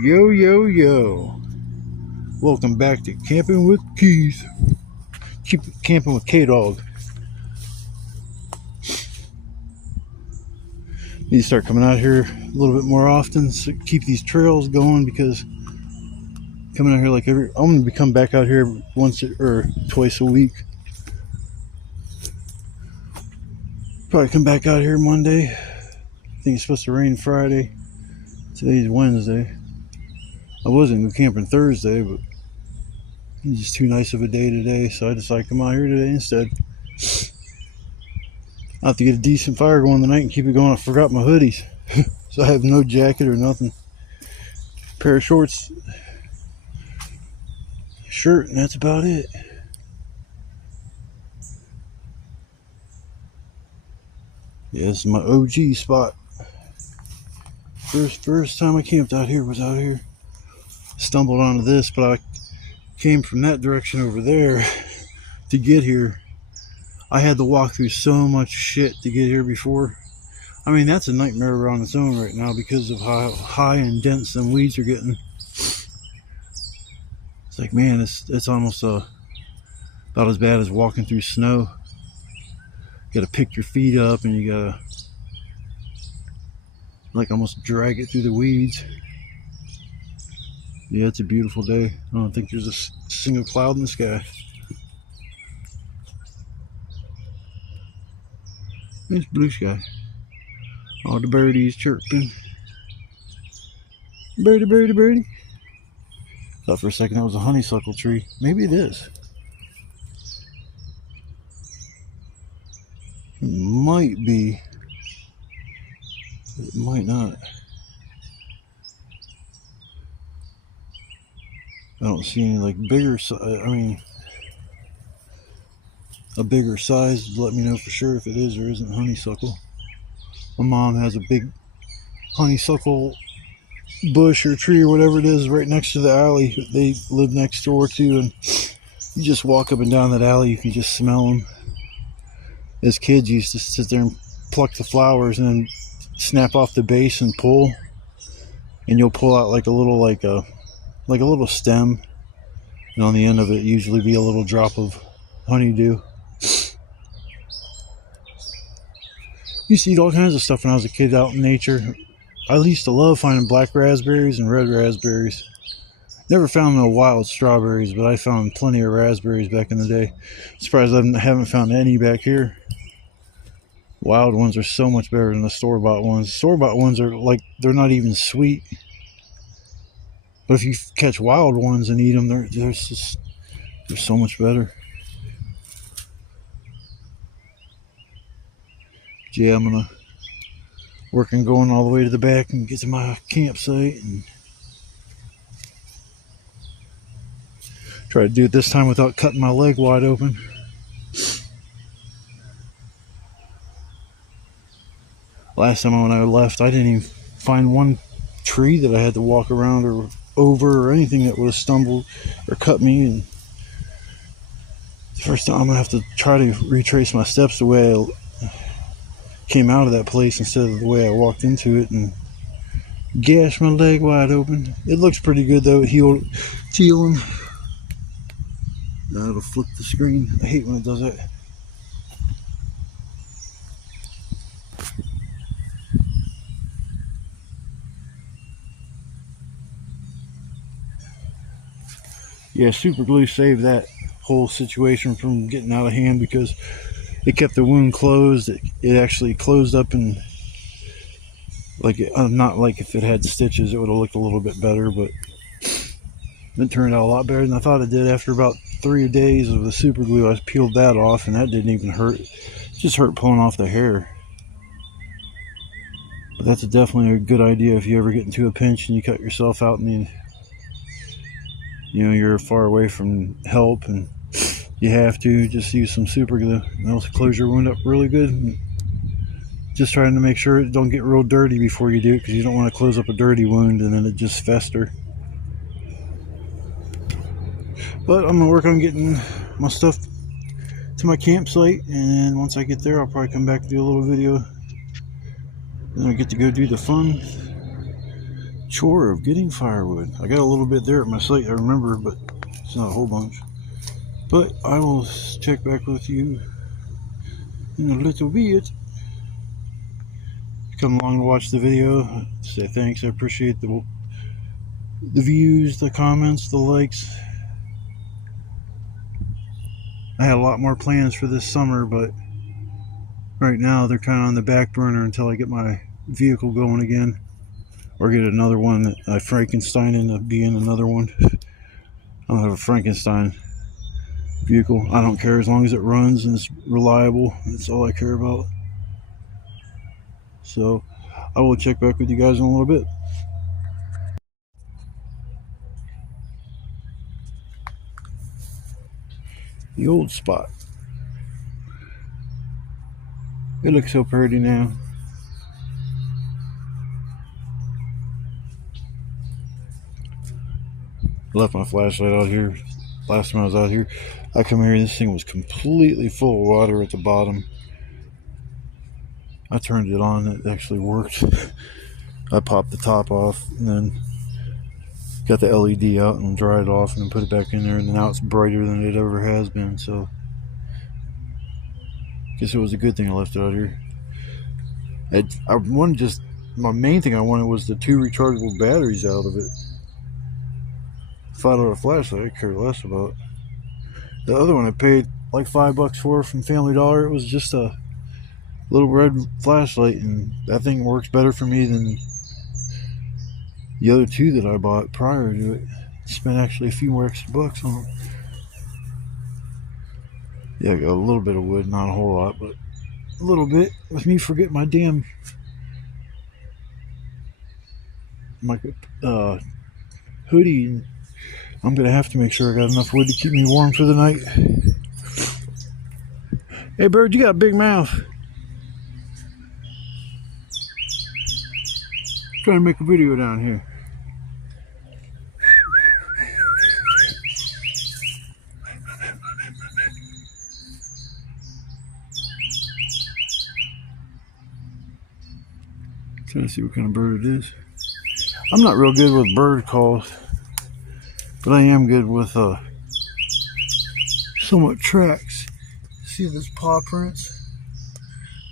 Yo, yo, yo. Welcome back to Camping with Keith. Keep camping with K-Dog. Need to start coming out here a little bit more often so keep these trails going, because coming out here like I'm going to be coming back out here once or twice a week. Probably come back out here Monday. I think it's supposed to rain Friday. Today's Wednesday. I wasn't going to camp on Thursday, but it's just too nice of a day today, so I decided to come out here today instead. I'll have to get a decent fire going tonight and keep it going. I forgot my hoodies, so I have no jacket or nothing. Pair of shorts, shirt, and that's about it. Yeah, this is my OG spot. First time I camped out here was out here. Stumbled onto this, but I came from that direction over there to get here. I had to walk through so much shit to get here before. I mean, that's a nightmare on its own right now because of how high and dense them weeds are getting. It's like, man, it's almost about as bad as walking through snow. You gotta pick your feet up and you gotta like almost drag it through the weeds. Yeah, it's a beautiful day. I don't think there's a single cloud in the sky. It's blue sky. All the birdies chirping. Birdie, birdie, birdie. Thought for a second that was a honeysuckle tree. Maybe it is. It might be. It might not. I don't see any like bigger, a bigger size to let me know for sure if it is or isn't honeysuckle. My mom has a big honeysuckle bush or tree or whatever it is right next to the alley they live next door to, and you just walk up and down that alley, you can just smell them. As kids, you used to sit there and pluck the flowers and then snap off the base and pull, and you'll pull out like a little stem, and on the end of it usually be a little drop of honeydew. Used to eat all kinds of stuff when I was a kid out in nature. I used to love finding black raspberries and red raspberries. Never found no wild strawberries, but I found plenty of raspberries back in the day. Surprised I haven't found any back here. Wild ones are so much better than the store-bought ones. Store-bought ones are like, they're not even sweet. But if you catch wild ones and eat them, they're so much better. Yeah, I'm gonna work on going all the way to the back and get to my campsite and try to do it this time without cutting my leg wide open. Last time when I left, I didn't even find one tree that I had to walk around or over or anything that would have stumbled or cut me. And the first time I'm gonna have to try to retrace my steps the way I came out of that place instead of the way I walked into it and gashed my leg wide open. It looks pretty good though. It healed, healing. Now it'll flip the screen. I hate when it does that. Yeah, super glue saved that whole situation from getting out of hand because it kept the wound closed. It actually closed up, and like not like if it had stitches, it would have looked a little bit better, but it turned out a lot better than I thought it did. After about 3 days of the super glue, I peeled that off, and that didn't even hurt. It just hurt pulling off the hair. But that's definitely a good idea if you ever get into a pinch and you cut yourself out and you're far away from help and you have to just use some super glue. That'll close your wound up really good. Just trying to make sure it don't get real dirty before you do it, because you don't want to close up a dirty wound and then it just fester. But I'm gonna work on getting my stuff to my campsite, and then once I get there, I'll probably come back and do a little video. Then I get to go do the fun chore of getting firewood. I got a little bit there at my site, I remember, but it's not a whole bunch. But I will check back with you in a little bit. Come along to watch the video. Say thanks. I appreciate the views, the comments, the likes. I had a lot more plans for this summer, but right now they're kind of on the back burner until I get my vehicle going again, or get another one that I Frankenstein into being another one. I don't have a Frankenstein vehicle. I don't care, as long as it runs and it's reliable. That's all I care about. So I will check back with you guys in a little bit. The old spot. It looks so pretty now. I left my flashlight out here. Last time I was out here, I come here, this thing was completely full of water at the bottom. I turned it on, it actually worked. I popped the top off and then got the LED out and dried it off and then put it back in there, and now it's brighter than it ever has been. So I guess it was a good thing I left it out here. I wanted just, my main thing I wanted was the 2 rechargeable batteries out of it. $5 flashlight I care less about. The other one I paid like $5 for from Family Dollar. It was just a little red flashlight, and that thing works better for me than the other 2 that I bought prior to it. Spent actually a few more extra bucks on it. Yeah, I got a little bit of wood, not a whole lot, but a little bit. With me forgetting my damn hoodie, I'm gonna have to make sure I got enough wood to keep me warm for the night. Hey bird, you got a big mouth. Trying to make a video down here. Trying to see what kind of bird it is. I'm not real good with bird calls, but I am good with somewhat tracks. See those paw prints?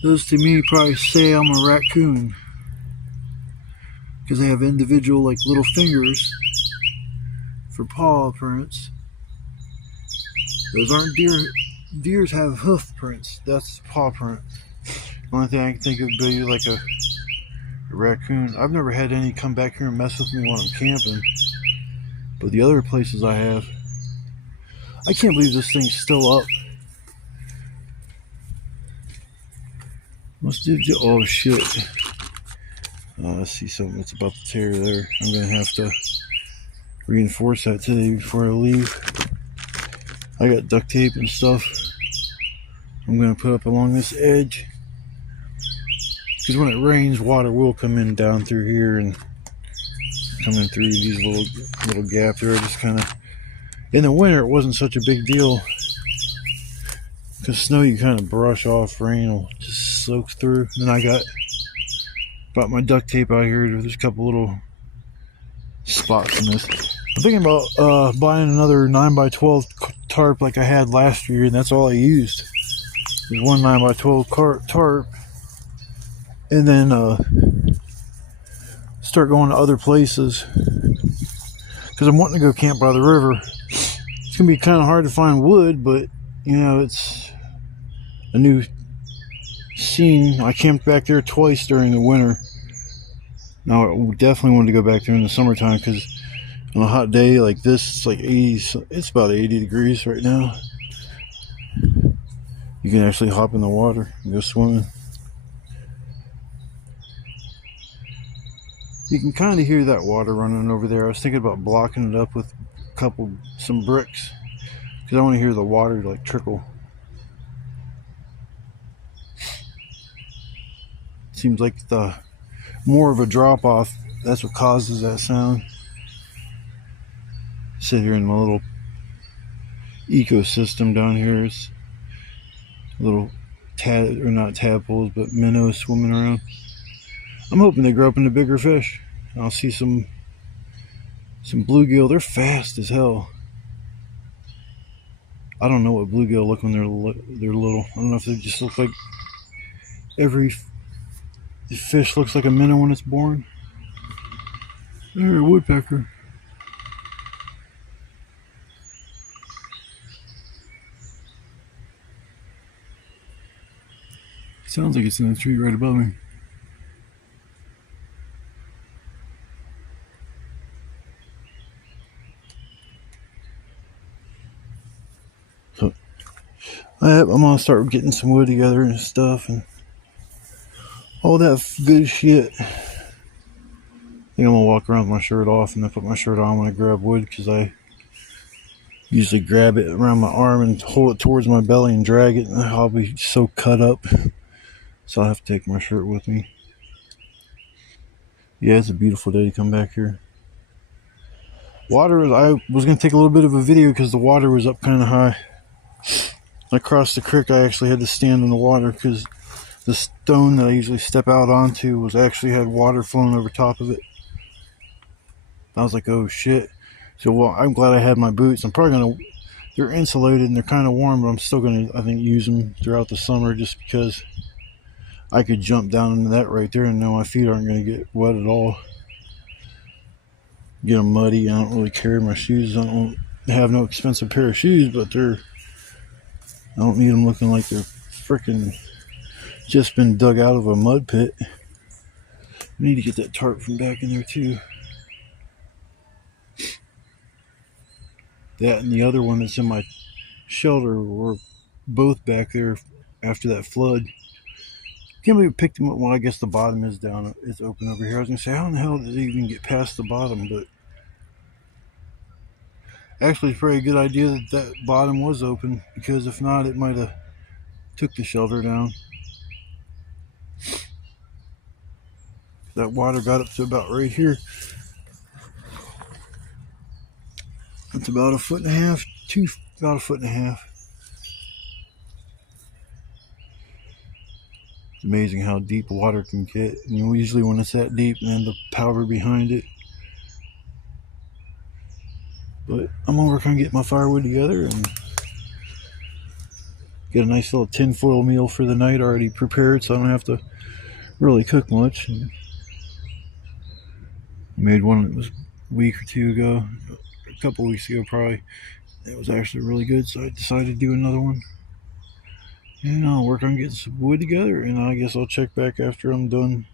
Those to me probably say I'm a raccoon, because they have individual like little fingers for paw prints. Those aren't deer. Deers have hoof prints. That's paw print. The only thing I can think of would be like a raccoon. I've never had any come back here and mess with me when I'm camping, but the other places I have. I can't believe this thing's still up. Oh shit. I see something that's about to tear there. I'm gonna have to reinforce that today before I leave. I got duct tape and stuff I'm gonna put up along this edge, because when it rains, water will come in down through here and come in through these little gaps there. I just kind of, in the winter it wasn't such a big deal, because snow you kind of brush off, rain will just soak through. Then I got my duct tape out here. There's a couple little spots in this. I'm thinking about buying another 9x12 tarp like I had last year, and that's all I used. There's one 9x12 tarp, and then start going to other places, because I'm wanting to go camp by the river. It's gonna be kind of hard to find wood, but you know, it's a new scene. I camped back there twice during the winter. Now I definitely wanted to go back there in the summertime, because on a hot day like this, it's like 80. It's about 80 degrees right now. You can actually hop in the water and go swimming. You can kind of hear that water running over there. I was thinking about blocking it up with some bricks, because I want to hear the water like trickle. Seems like the more of a drop off, that's what causes that sound. Sit here in my little ecosystem down here. It's little not tadpoles, but minnows swimming around. I'm hoping they grow up into bigger fish. I'll see some bluegill. They're fast as hell. I don't know what bluegill look when they're little. I don't know if they just look like every fish looks like a minnow when it's born. They're a woodpecker. Sounds like it's in the tree right above me. So I'm gonna start getting some wood together and stuff and all that good shit. I think I'm gonna walk around with my shirt off and then put my shirt on when I grab wood, because I usually grab it around my arm and hold it towards my belly and drag it, and I'll be so cut up. So I'll have to take my shirt with me. Yeah, it's a beautiful day to come back here. Water, I was going to take a little bit of a video because the water was up kind of high. I crossed the creek. I actually had to stand in the water because the stone that I usually step out onto was actually had water flowing over top of it. I was like, oh shit. So well, I'm glad I had my boots. I'm probably going to, they're insulated and they're kind of warm, but I'm still going to, I think, use them throughout the summer just because I could jump down into that right there and know my feet aren't going to get wet at all. Get them muddy. I don't really carry my shoes. I don't have no expensive pair of shoes, but I don't need them looking like they're freaking just been dug out of a mud pit. I need to get that tarp from back in there too. That and the other one that's in my shelter were both back there after that flood. Can't believe we picked them up. Well, I guess the bottom is down. It's open over here. I was going to say, how in the hell did they even get past the bottom? But actually, it's probably a good idea that that bottom was open, because if not, it might have took the shelter down. That water got up to about right here. It's about a foot and a half, about a foot and a half. It's amazing how deep water can get. And usually when it's that deep, and then the power behind it. But I'm gonna work on getting my firewood together and get a nice little tinfoil meal for the night already prepared, so I don't have to really cook much. And I made one that was a week or two ago, a couple weeks ago probably. It was actually really good, so I decided to do another one. And I'll work on getting some wood together, and I guess I'll check back after I'm done,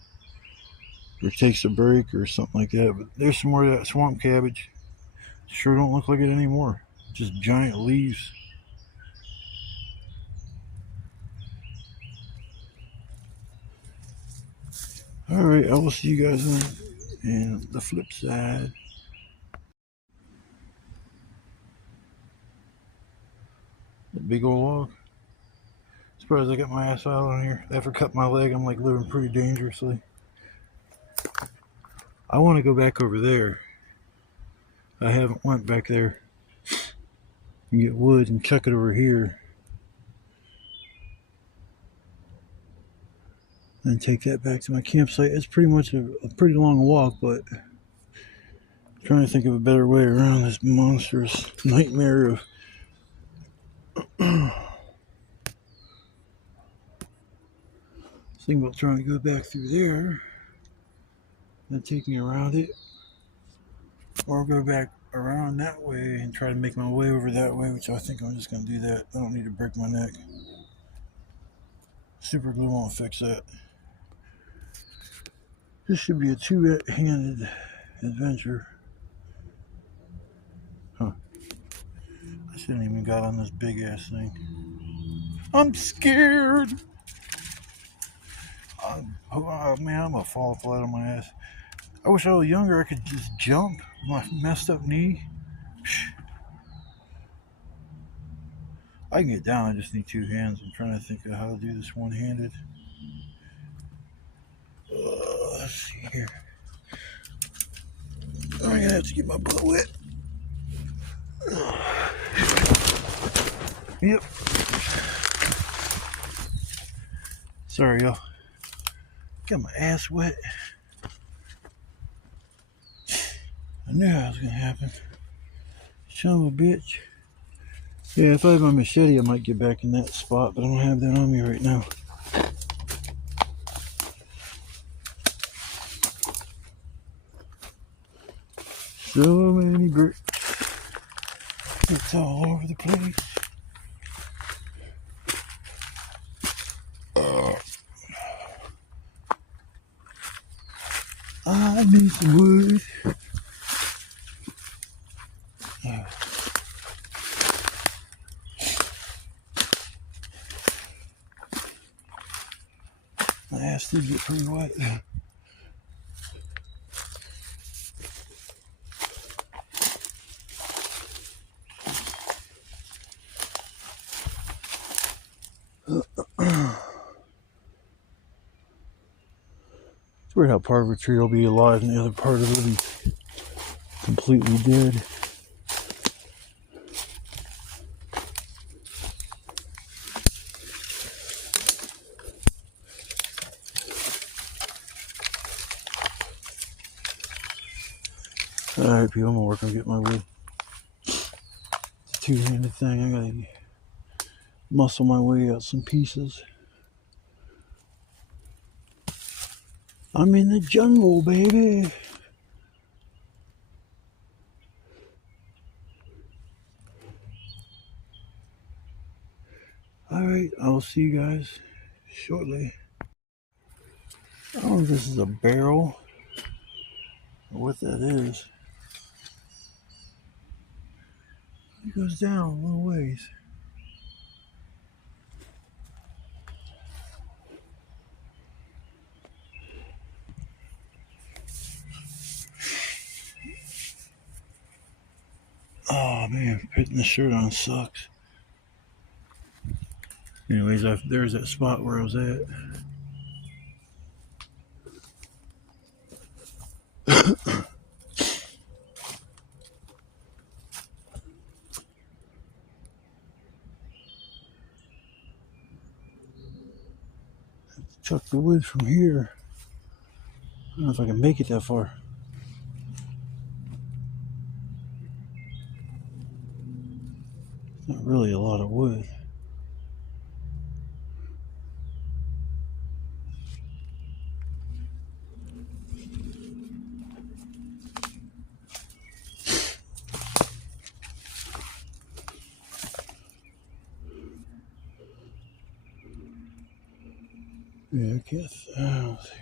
or takes a break or something like that. But there's some more of that swamp cabbage. Sure don't look like it anymore. Just giant leaves. Alright, I will see you guys on the flip side. The big old log. Surprised I got my ass out on here. After cutting my leg, I'm like living pretty dangerously. I want to go back over there. I haven't went back there and get wood and chuck it over here. And take that back to my campsite. It's pretty much a pretty long walk, but I'm trying to think of a better way around this monstrous nightmare of think about trying to go back through there and take me around it, or go back around that way and try to make my way over that way, which I think I'm just going to do that. I don't need to break my neck. Super glue won't fix that. This should be a two-handed adventure. Huh. I shouldn't even got on this big ass thing. I'm scared. Oh man, I'm gonna fall flat on my ass. I wish I was younger. I could just jump with my messed up knee. I can get down. I just need two hands. I'm trying to think of how to do this one-handed. Let's see here. I'm gonna have to get my butt wet. Yep. Sorry, y'all. Got my ass wet. I knew that was gonna happen. Son of a bitch. Yeah, if I had my machete, I might get back in that spot, but I don't have that on me right now. So many bricks. It's all over the place. I need some wood. My ass did get pretty wet. It's weird how part of a tree will be alive and the other part of it will be completely dead. Alright, people, I'm gonna work on getting my wood. It's a two-handed thing. I gotta muscle my way out some pieces. I'm in the jungle, baby. Alright, I will see you guys shortly. I don't know if this is a barrel or what that is. It goes down a little ways. Oh man, putting the shirt on sucks. Anyways, there's that spot where I was at. Chuck the wood from here. I don't know if I can make it that far. Not really a lot of wood. Yeah, I can't. Let's see.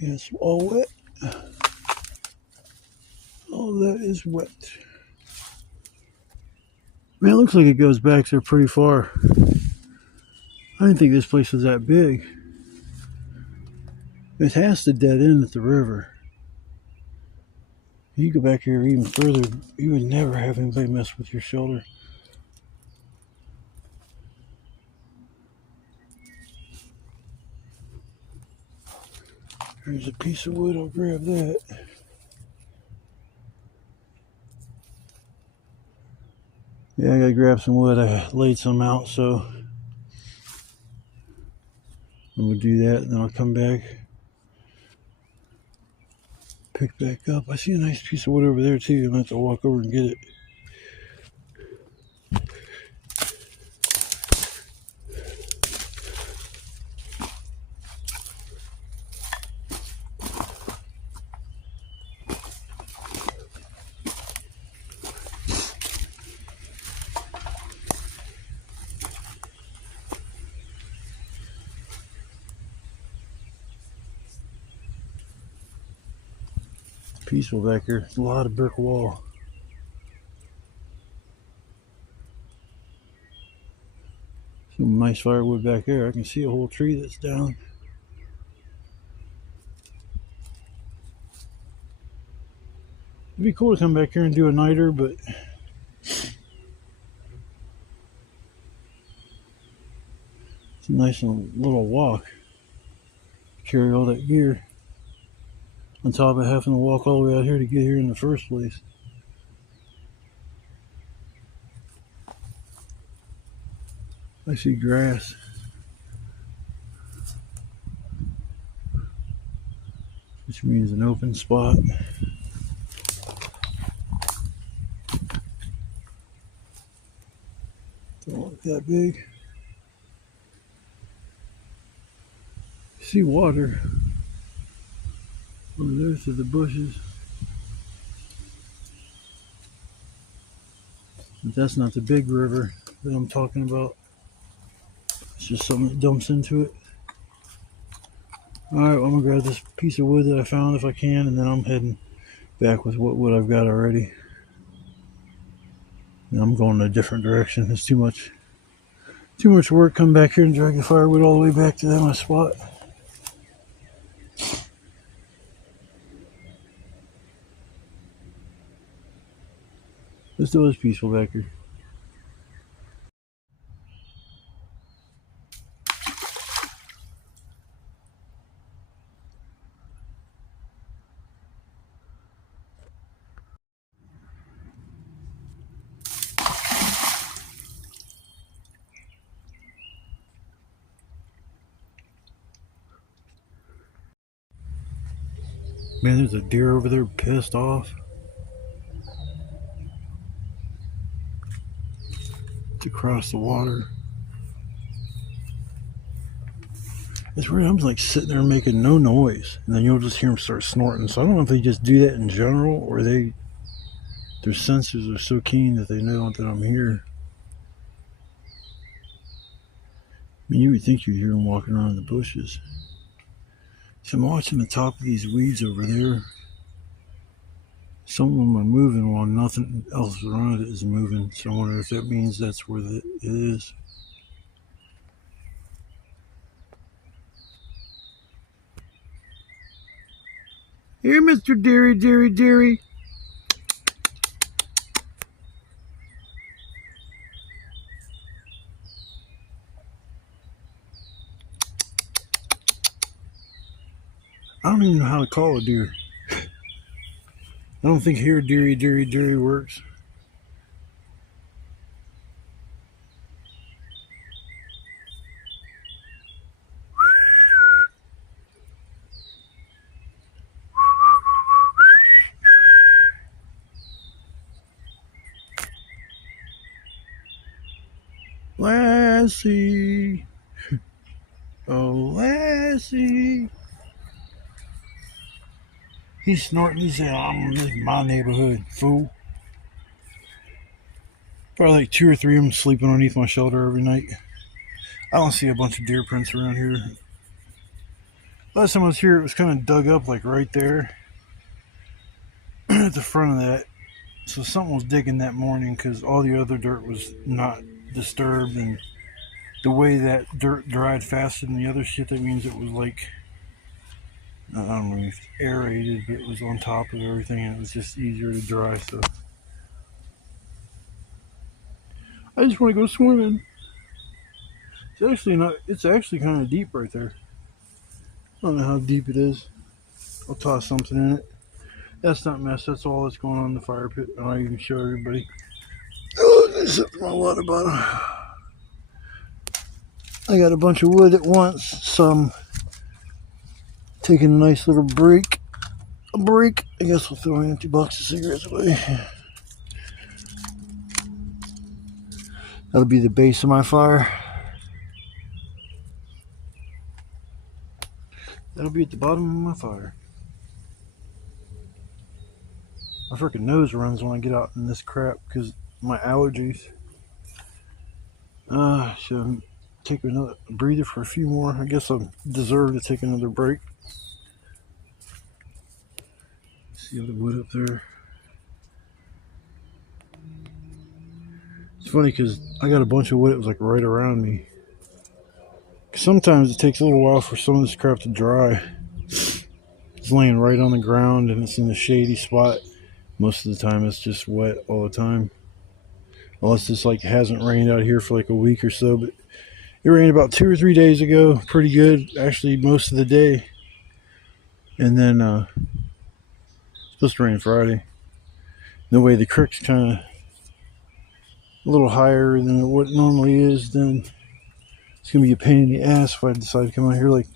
Yeah, it's all wet. All that is wet. Man, it looks like it goes back there pretty far. I didn't think this place was that big. It has to dead end at the river. You go back here even further, you would never have anybody mess with your shoulder. There's a piece of wood, I'll grab that. Yeah, I gotta grab some wood. I laid some out, so I'm gonna do that, and then I'll come back, pick back up. I see a nice piece of wood over there too. I'm gonna have to walk over and get it. Peaceful back here. It's a lot of brick wall. Some nice firewood back there. I can see a whole tree that's down. It'd be cool to come back here and do a nighter, but it's a nice little walk. Carry all that gear on top of having to walk all the way out here to get here in the first place. I see grass. which means an open spot. Don't look that big. See water over there through the bushes. But that's not the big river that I'm talking about. It's just something that dumps into it. Alright, well, I'm gonna grab this piece of wood that I found if I can, and then I'm heading back with what wood I've got already. And I'm going in a different direction. It's too much work. Come back here and drag the firewood all the way back to my spot. It still is peaceful back here. Man, there's a deer over there pissed off. To cross the water. It's weird. I'm like sitting there making no noise, and then you'll just hear them start snorting. So I don't know if they just do that in general, or their sensors are so keen that they know that I'm here. I mean, you would think you'd hear them walking around in the bushes. So I'm watching the top of these weeds over there. Some of them are moving while nothing else around it is moving. So I wonder if that means that's where it is. Here, Mr. Deary, Deary, Deary. I don't even know how to call a deer. I don't think here Deary, Deary, Deary works. Lassie. Oh, Lassie. He's snorting. He said, I'm in my neighborhood, fool. Probably like 2 or 3 of them sleeping underneath my shelter every night. I don't see a bunch of deer prints around here. Last time I was here, it was kind of dug up like right there at the front of that. So something was digging that morning because all the other dirt was not disturbed, and the way that dirt dried faster than the other shit, that means it was like, I don't know if aerated, but it was on top of everything and it was just easier to dry. So I just want to go swimming. It's actually kind of deep right there. I don't know how deep it is. I'll toss something in it. That's not mess. That's all that's going on in the fire pit. I don't even show everybody. Oh, except for my water bottle. I got a bunch of wood at once, so I'm taking a nice little break. I guess I'll throw an empty box of cigarettes away. That'll be the base of my fire. That'll be at the bottom of my fire. My freaking nose runs when I get out in this crap because my allergies. Should take another breather for a few more. I guess I deserve to take another break. See all the wood up there. It's funny because I got a bunch of wood that was like right around me. Sometimes it takes a little while for some of this crap to dry. It's laying right on the ground and it's in a shady spot. Most of the time it's just wet all the time. Unless it's like hasn't rained out here for like a week or so. But it rained about 2 or 3 days ago. Pretty good. Actually, most of the day. And then it's supposed to rain Friday. No way, the creek's kind of a little higher than what it normally is. Then it's going to be a pain in the ass if I decide to come out here like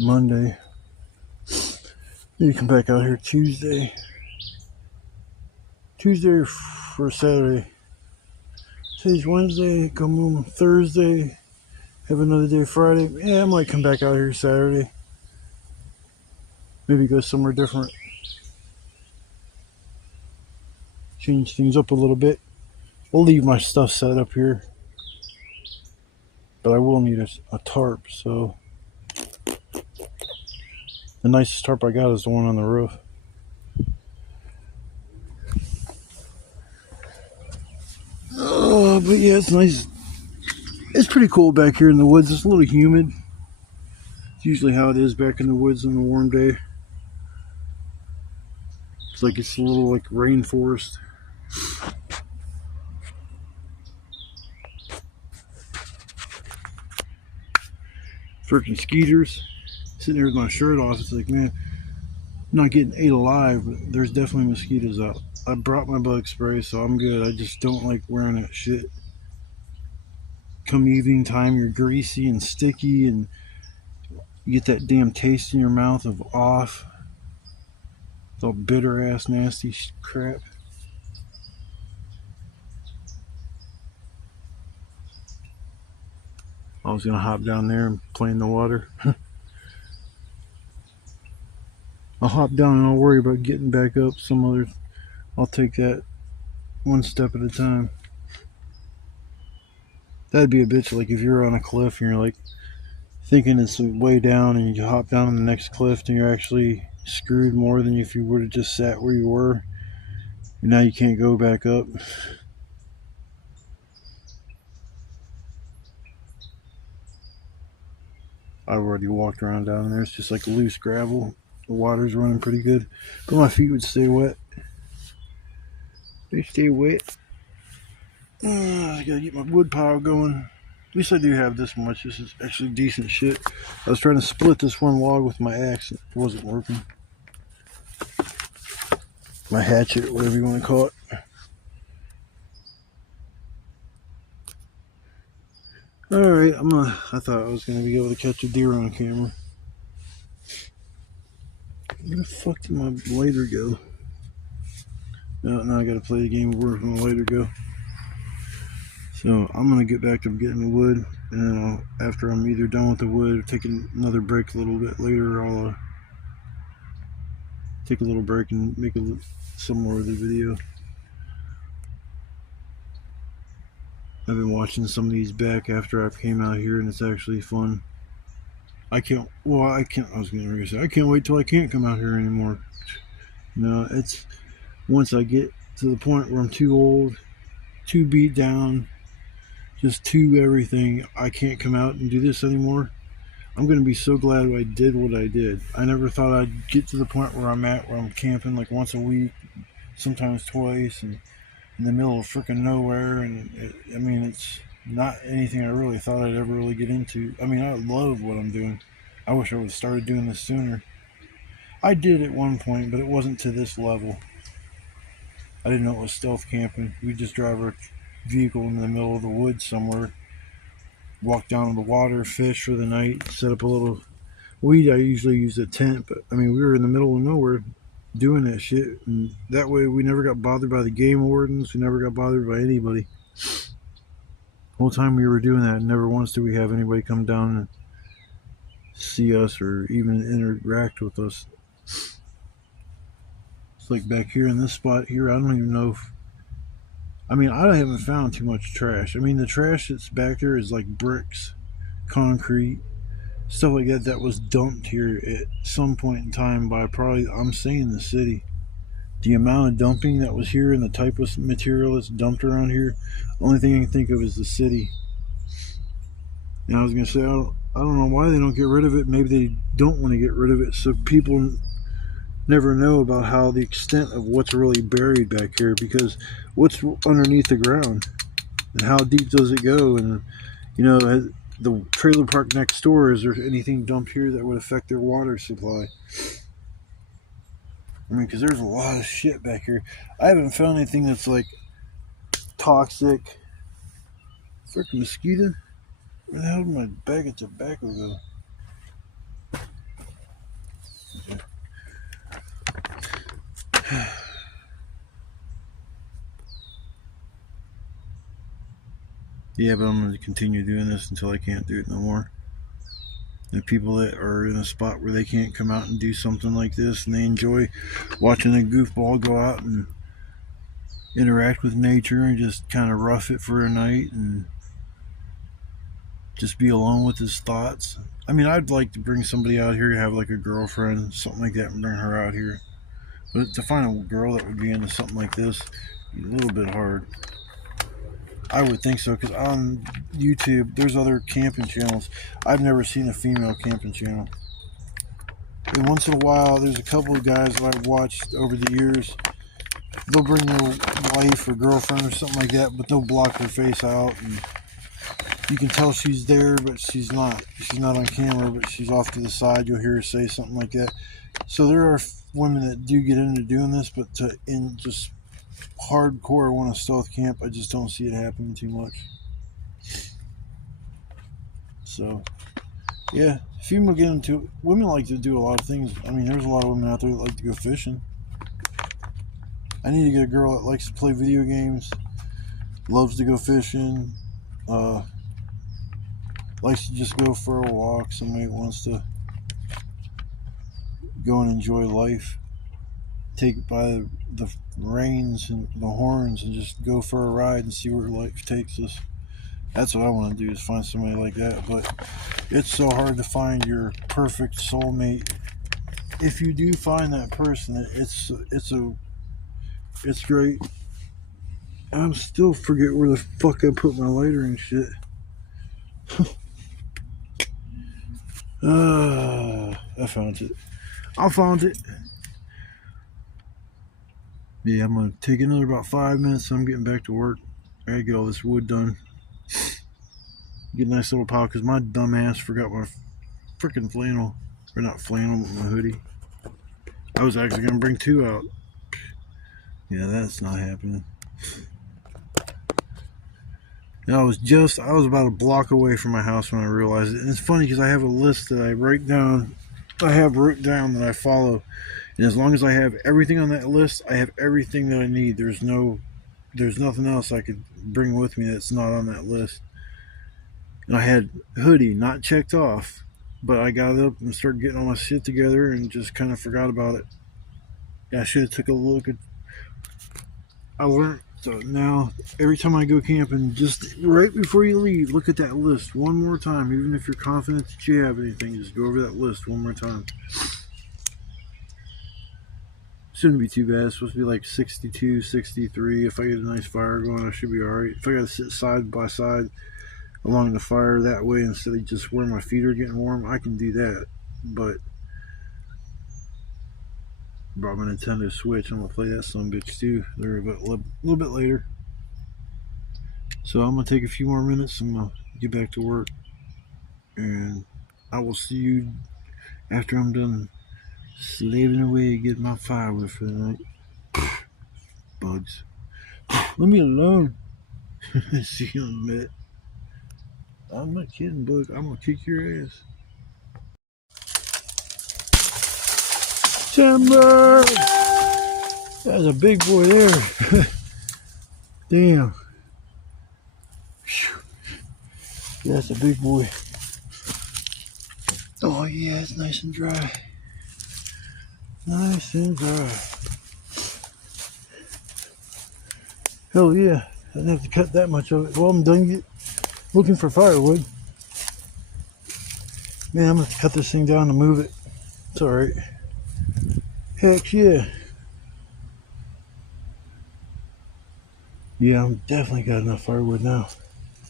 Monday. Maybe come back out here Tuesday. Tuesday for Saturday. Today's Wednesday. Come home Thursday. Have another day Friday. Yeah, I might come back out here Saturday. Maybe go somewhere different. Change things up a little bit. We'll leave my stuff set up here. But I will need a tarp, so the nicest tarp I got is the one on the roof. Oh, but yeah, it's nice. It's pretty cool back here in the woods. It's a little humid. It's usually how it is back in the woods on a warm day. It's like it's a little like rainforest. Freaking skeeters. Sitting there with my shirt off. It's like, man, I'm not getting ate alive, but there's definitely mosquitoes out. I brought my bug spray, so I'm good. I just don't like wearing that shit. Come evening time, you're greasy and sticky, and you get that damn taste in your mouth of off. It's all bitter ass nasty crap. I was gonna hop down there and play in the water. I'll hop down and I'll worry about getting back up some other. I'll take that one step at a time. That'd be a bitch. Like if you're on a cliff and you're like thinking it's way down and you hop down on the next cliff and you're actually screwed more than if you would have just sat where you were and now you can't go back up. I've already walked around down there. It's just like loose gravel. The water's running pretty good, but my feet would stay wet. They stay wet. I gotta get my wood pile going. At least I do have this much. This is actually decent shit. I was trying to split this one log with my axe. It wasn't working. My hatchet, whatever you want to call it. Alright, I thought I was gonna be able to catch a deer on camera. Where the fuck did my lighter go? No, now I gotta play the game where my lighter go. So I'm gonna get back to getting the wood, and then after I'm either done with the wood or taking another break a little bit later, I'll take a little break and make some more of the video. I've been watching some of these back after I came out here, and it's actually fun. I was gonna say I can't wait till I can't come out here anymore. No, it's once I get to the point where I'm too old, too beat down, just too everything, I can't come out and do this anymore. I'm gonna be so glad I did what I did. I never thought I'd get to the point where I'm at, where I'm camping like once a week, sometimes twice, and in the middle of freaking nowhere. And it's not anything I really thought I'd ever really get into. I mean, I love what I'm doing. I wish I would have started doing this sooner. I did at one point, but it wasn't to this level. I didn't know it was stealth camping. We just drive our vehicle in the middle of the woods somewhere, walk down to the water, fish for the night, set up a little weed. I usually use a tent, but I mean, we were in the middle of nowhere doing that shit, and that way we never got bothered by the game wardens. We never got bothered by anybody. The whole time we were doing that, never once did we have anybody come down and see us or even interact with us. It's like back here in this spot here, I don't even know if, I haven't found too much trash. I mean, the trash that's back there is like bricks, concrete, stuff like that was dumped here at some point in time by probably, I'm saying, the city. The amount of dumping that was here and the type of material that's dumped around here, only thing I can think of is the city. And I was gonna say, I don't know why they don't get rid of it. Maybe they don't want to get rid of it, so people never know about how the extent of what's really buried back here, because what's underneath the ground and how deep does it go, and the trailer park next door, is there anything dumped here that would affect their water supply? I mean, because there's a lot of shit back here. I haven't found anything that's like toxic. Freaking mosquito. Where the hell did my bag of tobacco go? Yeah, but I'm going to continue doing this until I can't do it no more. The people that are in a spot where they can't come out and do something like this, and they enjoy watching a goofball go out and interact with nature and just kind of rough it for a night and just be alone with his thoughts. I mean, I'd like to bring somebody out here, have like a girlfriend, something like that, and bring her out here. But to find a girl that would be into something like this, a little bit hard. I would think so, because on YouTube, there's other camping channels. I've never seen a female camping channel. And once in a while, there's a couple of guys that I've watched over the years. They'll bring their wife or girlfriend or something like that, but they'll block her face out, and you can tell she's there, but she's not. She's not on camera, but she's off to the side. You'll hear her say something like that. So there are women that do get into doing this, but in just hardcore want to stealth camp, I just don't see it happening too much. So yeah, female get into it. Women like to do a lot of things. I mean, there's a lot of women out there that like to go fishing. I need to get a girl that likes to play video games, loves to go fishing, likes to just go for a walk. Somebody that wants to go and enjoy life, take it by the reins and the horns and just go for a ride and see where life takes us. That's what I want to do, is find somebody like that. But it's so hard to find your perfect soulmate. If you do find that person, it's great. I'm still forget where the fuck I put my lighter and shit. I found it. I found it. Yeah, I'm gonna take another about 5 minutes. I'm getting back to work. I gotta get all this wood done. Get a nice little pile, because my dumb ass forgot my freaking flannel. Or not flannel, but my hoodie. I was actually gonna bring 2 out. Yeah, that's not happening. I was about a block away from my house when I realized it. And it's funny because I have a list that I wrote down that I follow. And as long as I have everything on that list, I have everything that I need. There's nothing else I could bring with me that's not on that list. And I had hoodie not checked off, but I got up and started getting all my shit together and just kind of forgot about it. Yeah, I should have took a look at. I learned. So now, every time I go camping, just right before you leave, look at that list one more time. Even if you're confident that you have anything, just go over that list one more time. Shouldn't be too bad. It's supposed to be like 62, 63. If I get a nice fire going, I should be alright. If I gotta sit side by side along the fire that way instead of just where my feet are getting warm, I can do that. But brought my Nintendo Switch. I'm gonna play that son of a bitch too. There a little bit later. So I'm gonna take a few more minutes. I'm gonna get back to work, and I will see you after I'm done slaving away, getting my firewood for the night. Bugs, let me alone. See you in a minute. I'm not kidding, Bug. I'm gonna kick your ass. Timber! That's a big boy there. Damn. Yeah, that's a big boy. Oh yeah, it's nice and dry. Nice and dry. Hell yeah. I didn't have to cut that much of it. Well, I'm done looking for firewood. Man, I'm gonna have to cut this thing down and move it. It's alright. Heck yeah. Yeah, I'm definitely got enough firewood now.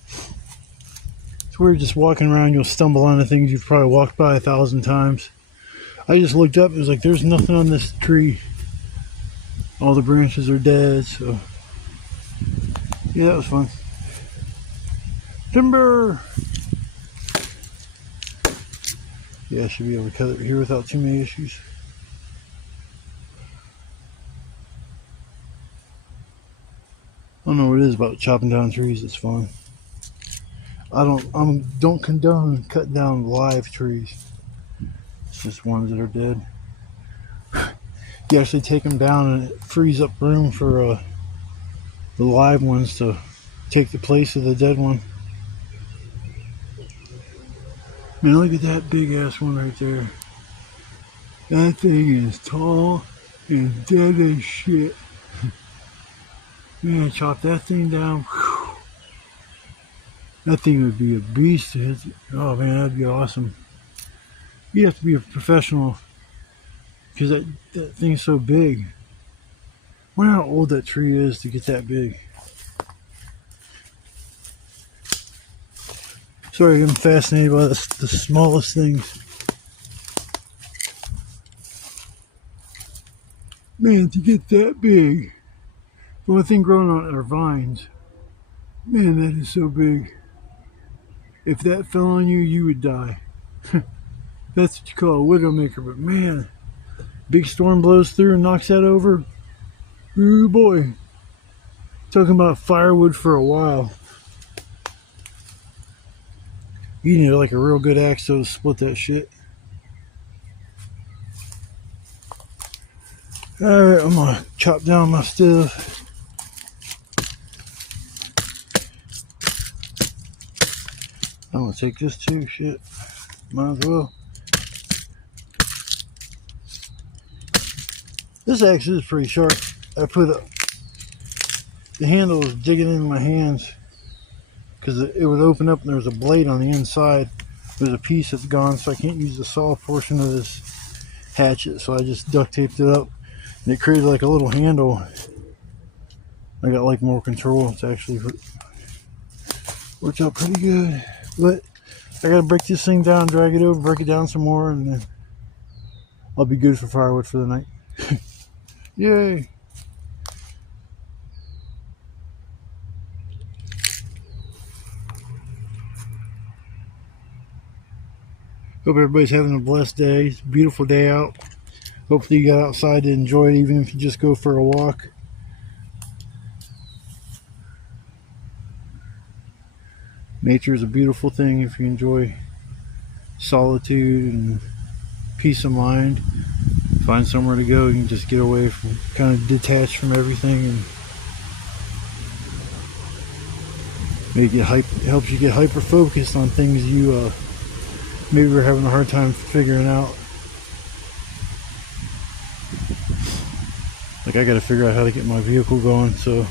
It's weird just walking around, you'll stumble onto things you've probably walked by 1,000 times. I just looked up, it was like there's nothing on this tree. All the branches are dead, so yeah, that was fun. Timber! Yeah, I should be able to cut it here without too many issues. I don't know what it is about chopping down trees. It's fun. I don't condone cutting down live trees. It's just ones that are dead. You actually take them down and it frees up room for the live ones to take the place of the dead one. Man, look at that big ass one right there. That thing is tall and dead as shit. Man, chop that thing down. Whew. That thing would be a beast to hit. Oh man, that'd be awesome. You have to be a professional because that thing's so big. I wonder how old that tree is to get that big. Sorry, I'm fascinated by the smallest things. Man, to get that big. The only thing growing on it are vines. Man, that is so big. If that fell on you, you would die. That's what you call a widowmaker, but man, big storm blows through and knocks that over. Ooh boy. Talking about firewood for a while. You need like a real good axe to split that shit. Alright, I'm gonna chop down my stuff. I'm gonna take this too, shit. Might as well. This axe is pretty sharp. I put the handle was digging in my hands because it would open up and there was a blade on the inside. There's a piece that's gone, so I can't use the saw portion of this hatchet, so I just duct taped it up and it created like a little handle. I got like more control. It's actually worked out pretty good, but I gotta break this thing down, drag it over, break it down some more, and then I'll be good for firewood for the night. Yay! Hope everybody's having a blessed day. It's a beautiful day out. Hopefully you got outside to enjoy it, even if you just go for a walk. Nature is a beautiful thing if you enjoy solitude and peace of mind. Find somewhere to go, you can just get away from, kind of detach from everything, and maybe helps you get hyper focused on things you maybe we're having a hard time figuring out. Like I gotta figure out how to get my vehicle going, so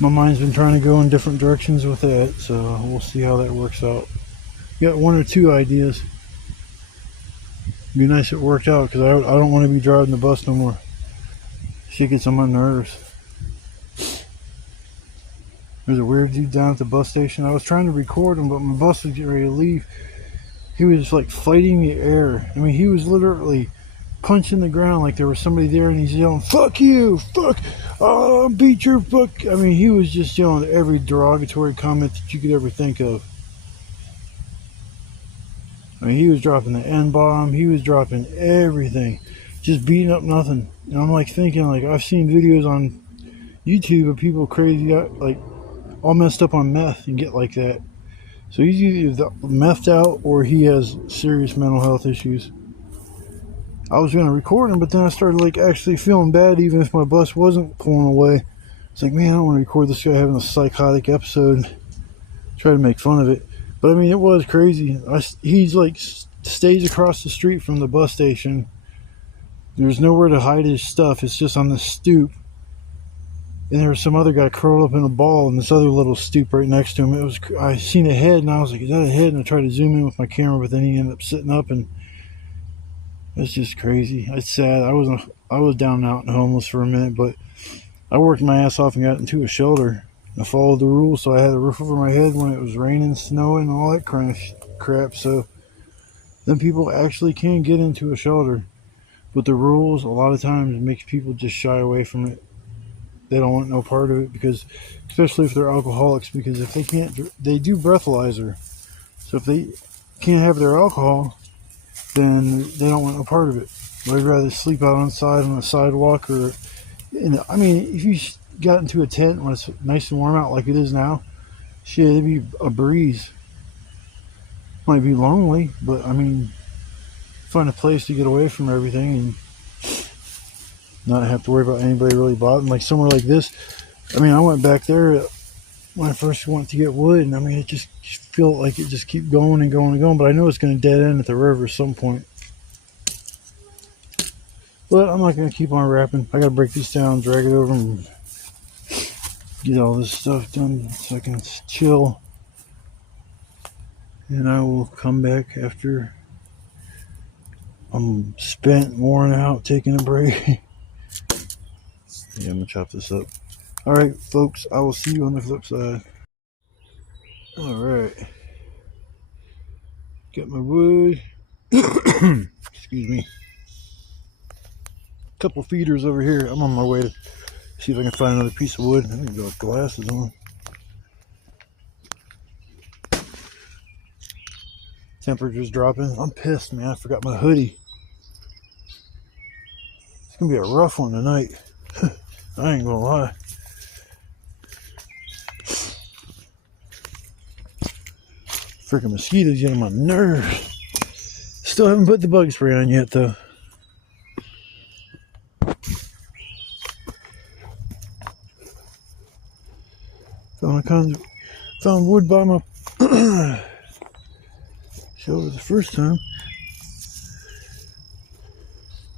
my mind's been trying to go in different directions with that, so we'll see how that works out. Got one or two ideas. It'd be nice if it worked out, because I don't want to be driving the bus no more. Shit gets on my nerves. There's a weird dude down at the bus station. I was trying to record him, but my bus was getting ready to leave. He was like fighting the air. I mean, he was literally punching the ground like there was somebody there, and he's yelling, "Fuck you! Fuck! Oh, beat your fuck!" I mean, he was just yelling every derogatory comment that you could ever think of. I mean, he was dropping the N-bomb. He was dropping everything. Just beating up nothing. And I'm like thinking, like, I've seen videos on YouTube of people crazy, like, all messed up on meth and get like that. So he's either methed out or he has serious mental health issues. I was going to record him, but then I started, like, actually feeling bad even if my bus wasn't pulling away. It's like, man, I don't want to record this guy having a psychotic episode. Try to make fun of it. But I mean, it was crazy. He's like stays across the street from the bus station. There's nowhere to hide his stuff. It's just on the stoop. And there was some other guy curled up in a ball in this other little stoop right next to him. I seen a head and I was like, is that a head? And I tried to zoom in with my camera, but then he ended up sitting up, and it's just crazy. It's sad. I was down and out and homeless for a minute, but I worked my ass off and got into a shelter. I followed the rules, so I had a roof over my head when it was raining, snowing, and all that kind of crap. So then people actually can get into a shelter. But the rules, a lot of times, makes people just shy away from it. They don't want no part of it, because, especially if they're alcoholics, because if they can't, they do breathalyzer. So if they can't have their alcohol, then they don't want no part of it. They'd rather sleep out outside on the sidewalk, or, I mean, if you got into a tent when it's nice and warm out like it is now, shit, it'd be a breeze. Might be lonely, but I mean, find a place to get away from everything and not have to worry about anybody really bothering. Like somewhere like this, I mean, I went back there when I first went to get wood, and I mean, it just felt like it just keep going and going and going. But I know it's going to dead end at the river at some point. But I'm not going to keep on wrapping. I got to break this down, drag it over, and get all this stuff done so I can chill. And I will come back after I'm spent, worn out, taking a break. Yeah, I'm going to chop this up. Alright, folks, I will see you on the flip side. Alright. Got my wood. Excuse me. Couple feeders over here. I'm on my way to see if I can find another piece of wood. I need to go with glasses on. Temperature's dropping. I'm pissed, man. I forgot my hoodie. It's gonna be a rough one tonight. I ain't gonna lie. Freaking mosquitoes getting on my nerves. Still haven't put the bug spray on yet, though. Found wood by my shoulder the first time.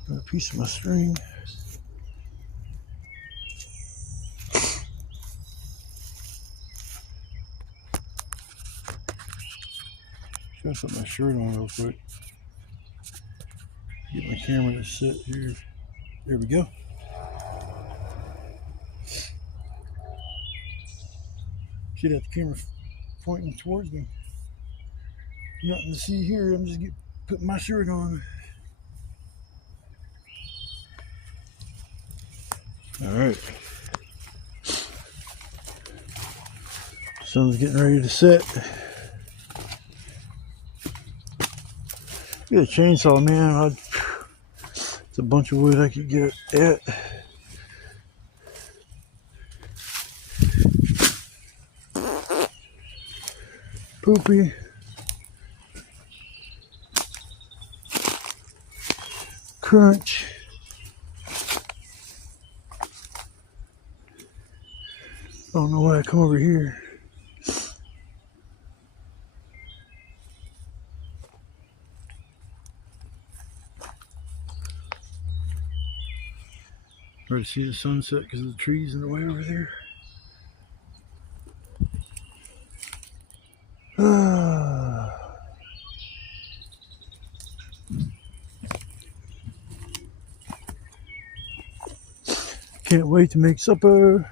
Got a piece of my string. Gotta put my shirt on real quick. Get my camera to sit here. There we go. Should have the camera pointing towards me. Nothing to see here. I'm just putting my shirt on. All right. Sun's getting ready to set. Get a chainsaw, man. It's a bunch of wood I could get at. Poopy. Crunch. I don't know why I come over here. Hard to see the sunset because of the trees in the way over there. Can't wait to make supper.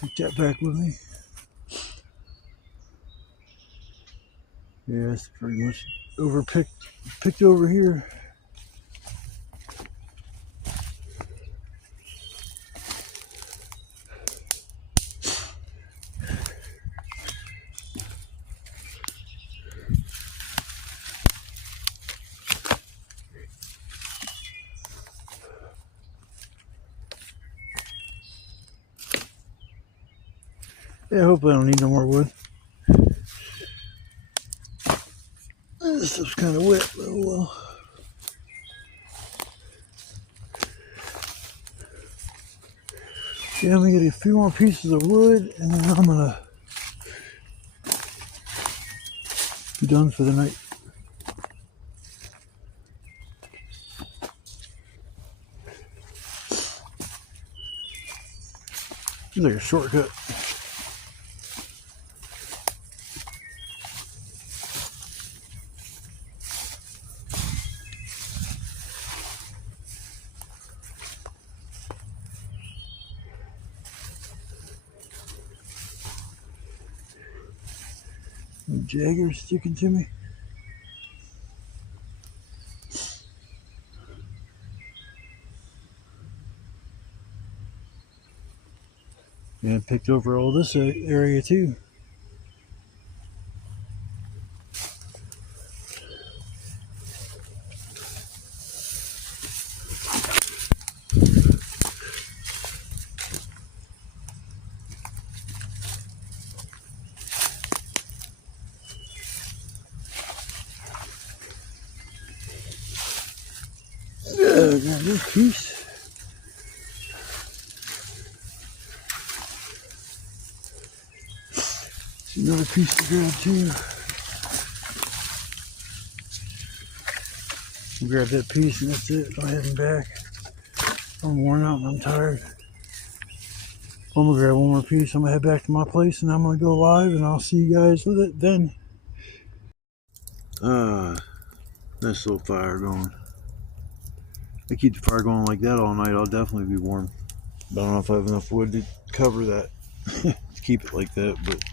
Take that back with me. Yeah, it's pretty much picked over here. Yeah, hopefully I don't need no more wood. This stuff's kind of wet, but oh well. Yeah, I'm gonna get a few more pieces of wood, and then I'm gonna be done for the night. Seems like a shortcut. Jagger sticking to me. And picked over all this area too. Got this piece. Another piece to grab too. Grab that piece and that's it. I'm heading back. I'm worn out and I'm tired. I'm gonna grab one more piece. I'm gonna head back to my place and I'm gonna go live and I'll see you guys with it then. Nice little fire going. I keep the fire going like that all night, I'll definitely be warm. But I don't know if I have enough wood to cover that. To keep it like that, but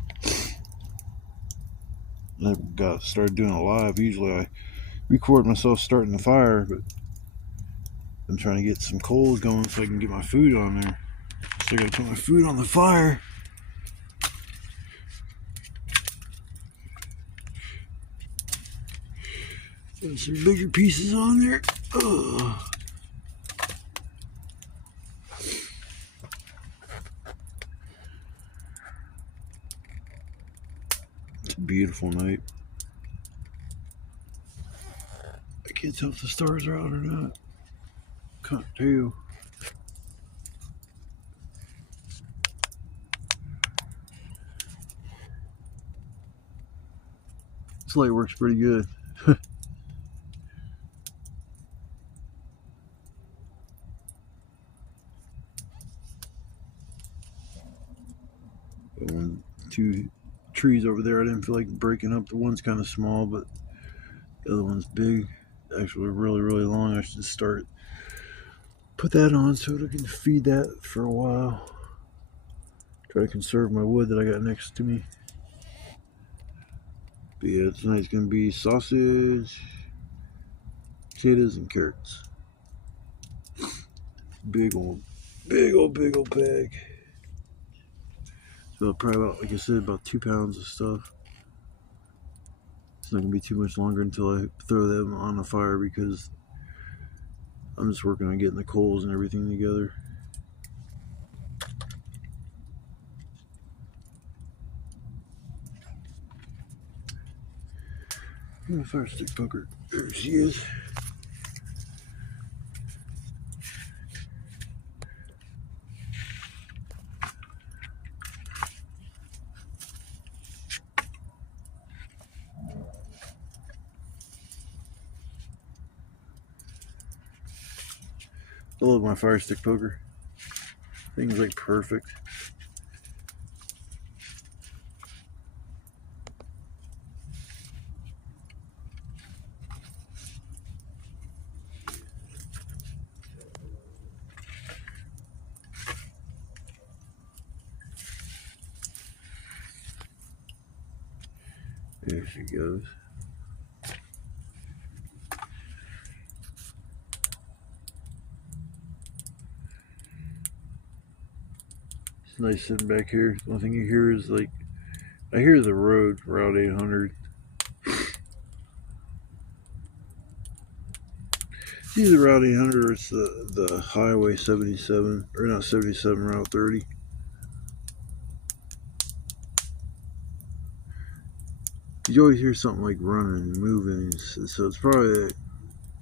I got started doing it live. Usually I record myself starting the fire, but I'm trying to get some coals going so I can get my food on there. So I gotta put my food on the fire. Put some bigger pieces on there. Ugh. It's a beautiful night. I can't tell if the stars are out or not. Can't tell. This light works pretty good. Two trees over there I didn't feel like breaking up. The one's kind of small, but the other one's big. Actually really long. I should put that on so that I can feed that for a while. Try to conserve my wood that I got next to me. But yeah, tonight's gonna be sausage, potatoes, and carrots. Big old bag. So probably about, like I said, about 2 pounds of stuff. It's not gonna be too much longer until I throw them on the fire because I'm just working on getting the coals and everything together. Oh, fire stick poker. There she is. I love my fire stick poker. Things like perfect. There she goes. It's nice sitting back here. The only thing you hear is like, I hear the road, Route 800. It's either Route 800 or it's the Highway 77, or not 77, Route 30. You always hear something like running and moving, so it's probably a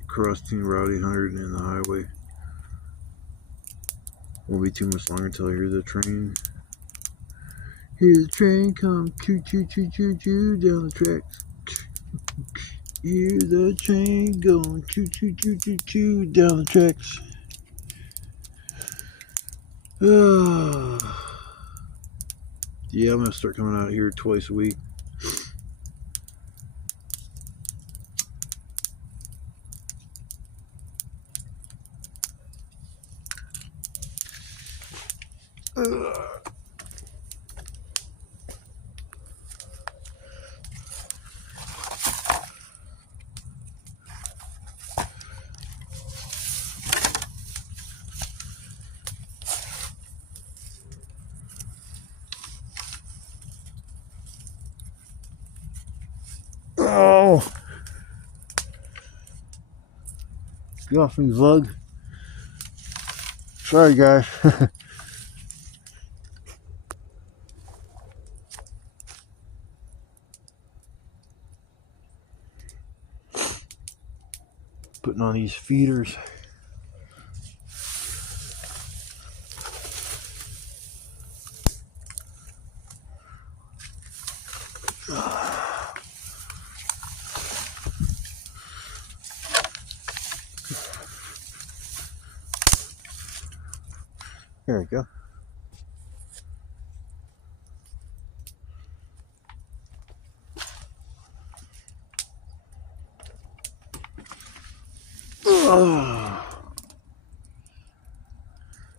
cross between Route 800 and the highway. Won't be too much longer until I hear the train. Hear the train come choo choo choo choo choo down the tracks. Hear the train going choo choo choo choo choo down the tracks. Yeah, I'm gonna start coming out here twice a week. Get off me, vlog. Sorry, guys. Putting on these feeders. There we go.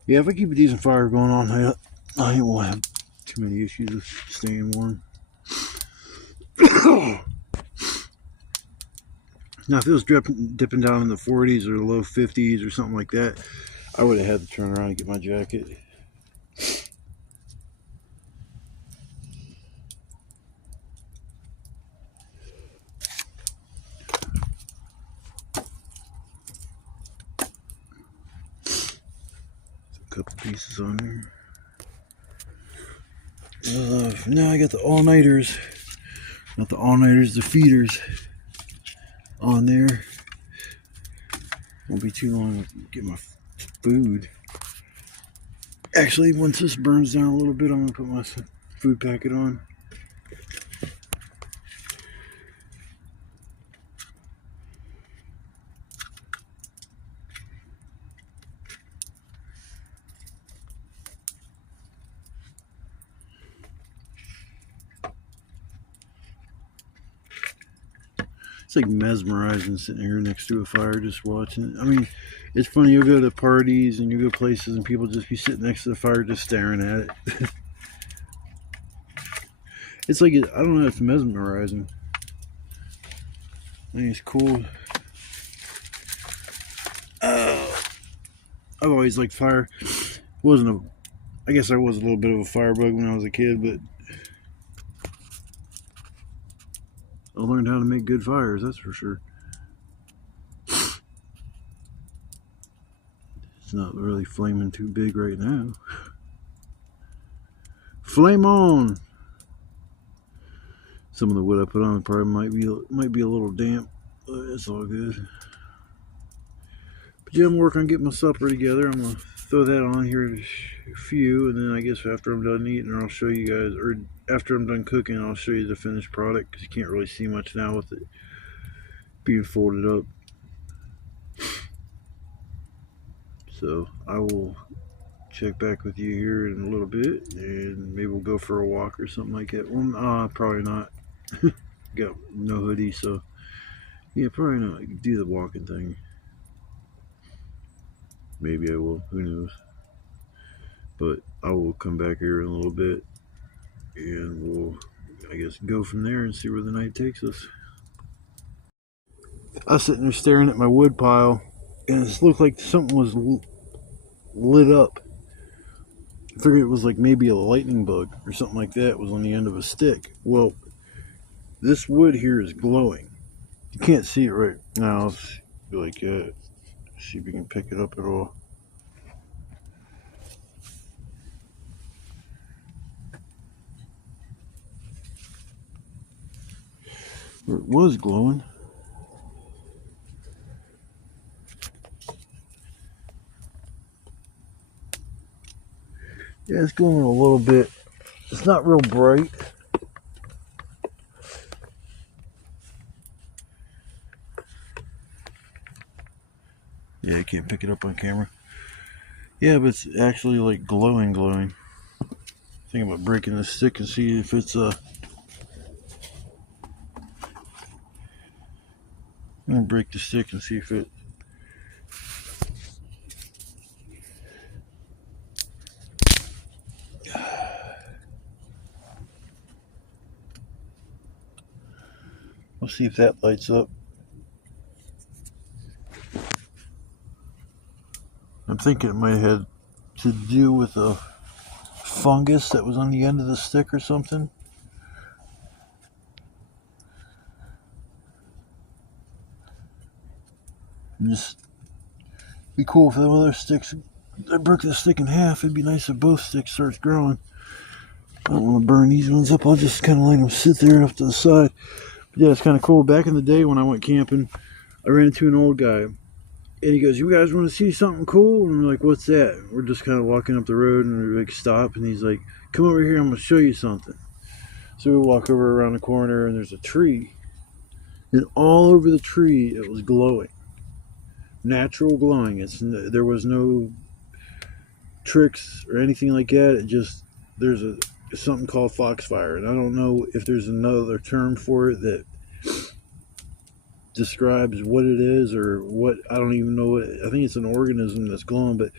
Yeah, if I keep a decent fire going on, I won't have too many issues with staying warm. Now, if it was dipping down in the 40s or low 50s or something like that, I would have had to turn around and get my jacket. A couple pieces on there. Now I got the all-nighters. Not the all-nighters, the feeders on there. Won't be too long to get my food. Actually, once this burns down a little bit, I'm going to put my food packet on. It's like mesmerizing sitting here next to a fire just watching it. I mean, it's funny, you'll go to parties and you go places and people just be sitting next to the fire just staring at it. It's like, I don't know, it's mesmerizing. I think it's cool. I've always liked fire. I guess I was a little bit of a firebug when I was a kid, but I learned how to make good fires, that's for sure. It's not really flaming too big right now. Flame on! Some of the wood I put on probably might be a little damp, but it's all good. But yeah, I'm working on getting my supper together. I'm gonna throw that on here in a few, and then I guess after I'm done eating, I'll show you guys, or after I'm done cooking, I'll show you the finished product, because you can't really see much now with it being folded up. So I will check back with you here in a little bit, and maybe we'll go for a walk or something like that. Well, probably not. Got no hoodie, so yeah, probably not do the walking thing. Maybe I will, who knows. But I will come back here in a little bit, and we'll, I guess, go from there and see where the night takes us. I was sitting there staring at my wood pile, and it looked like something was lit up. I figured it was like maybe a lightning bug or something like that was on the end of a stick. Well, this wood here is glowing. You can't see it right now. Let's go like that. See if we can pick it up at all. It was glowing. Yeah, it's glowing a little bit. It's not real bright. Yeah, you can't pick it up on camera. Yeah, but it's actually like glowing. Thinking about breaking the stick and see if it's I'm gonna break the stick and see if it we'll see if that lights up. I'm thinking it might have had to do with a fungus that was on the end of the stick or something. Just Be cool if the other sticks, I broke the stick in half. It'd be nice if both sticks starts growing. I don't want to burn these ones up. I'll just kind of let them sit there off to the side. But yeah, it's kind of cool. Back in the day when I went camping, I ran into an old guy. And he goes, "You guys want to see something cool?" And we're like, "What's that?" We're just kind of walking up the road and we're like, "Stop." And he's like, "Come over here. I'm going to show you something." So we walk over around the corner and there's a tree. And all over the tree, it was glowing. Natural glowing. There was no tricks or anything like that. It just, there's something called foxfire. And I don't know if there's another term for it that describes what it is or what. I don't even know what. I think it's an organism that's glowing, but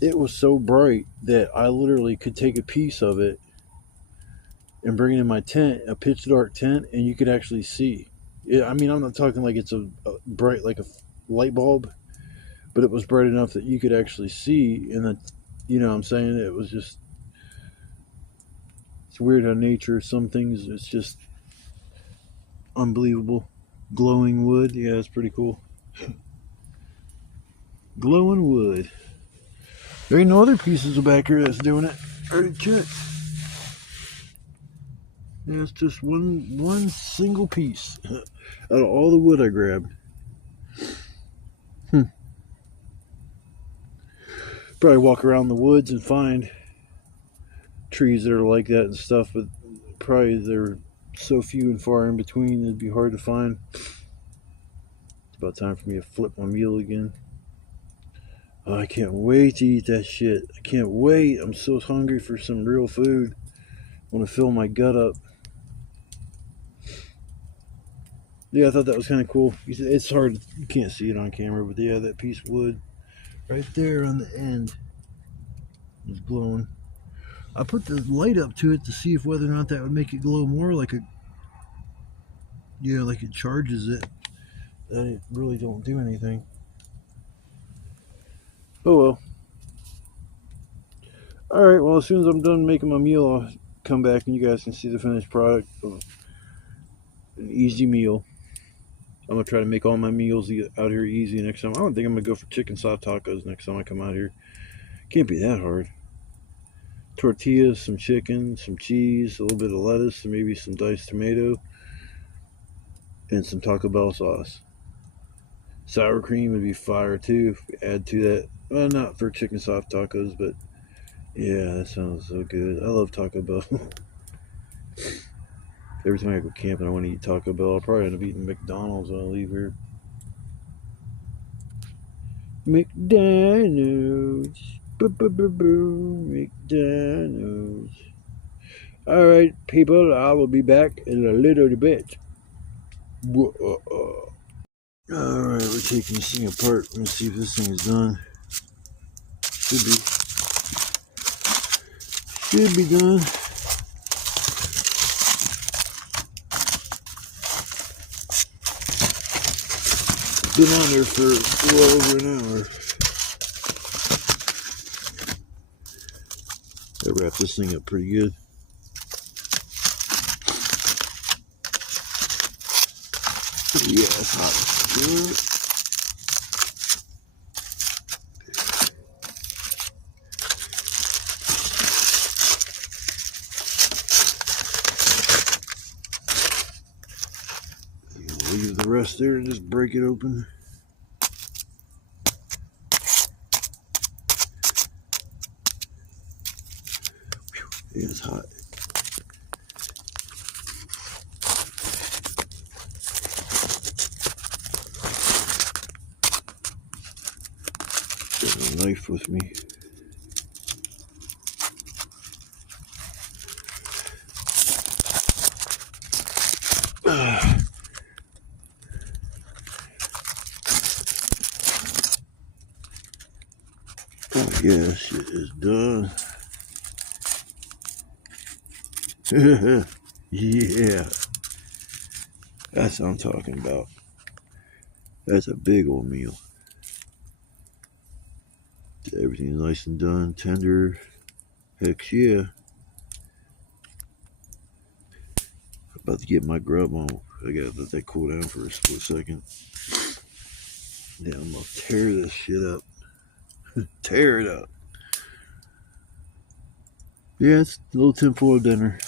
it was so bright that I literally could take a piece of it and bring it in my tent, a pitch dark tent, and you could actually see. I mean, I'm not talking like it's a bright like a light bulb, but it was bright enough that you could actually see. And that, you know what I'm saying? It was just, it's weird how nature, some things, it's just unbelievable. Glowing wood, yeah, it's pretty cool. Glowing wood. There ain't no other pieces of back here that's doing it. Already checked. Yeah, it's just one single piece out of all the wood I grabbed. Probably walk around the woods and find trees that are like that and stuff, but probably they're so few and far in between it'd be hard to find. It's about time for me to flip my meal again. Oh, I can't wait to eat that shit. I can't wait. I'm so hungry for some real food. I want to fill my gut up. Yeah, I thought that was kind of cool. It's hard, you can't see it on camera, but yeah, that piece of wood right there on the end is glowing. I put the light up to it to see if whether or not that would make it glow more, like like it charges it. It really don't do anything. Oh well. Alright, well, as soon as I'm done making my meal, I'll come back and you guys can see the finished product of an easy meal. I'm going to try to make all my meals out here easy next time. I don't think I'm going to go for chicken soft tacos next time I come out here. Can't be that hard. Tortillas, some chicken, some cheese, a little bit of lettuce, and maybe some diced tomato, and some Taco Bell sauce. Sour cream would be fire too if we add to that. Well, not for chicken soft tacos, but yeah, that sounds so good. I love Taco Bell. Every time I go camping, I want to eat Taco Bell. I'll probably end up eating McDonald's when I leave here. McDonald's. McDonald's. Alright, people, I will be back in a little bit. Alright, we're taking this thing apart. Let's see if this thing is done. Should be done. Been on there for well over an hour. I wrap this thing up pretty good. Yeah, it's hot. Good. Leave the rest there and just break it open. Yeah, it's hot. Got a knife with me. Oh yeah, shit is done. Yeah, that's what I'm talking about. That's a big old meal. Everything's nice and done, tender. Heck yeah. About to get my grub on. I gotta let that cool down for a split second. Then I'm gonna tear this shit up. Tear it up. Yeah, it's a little tinfoil dinner.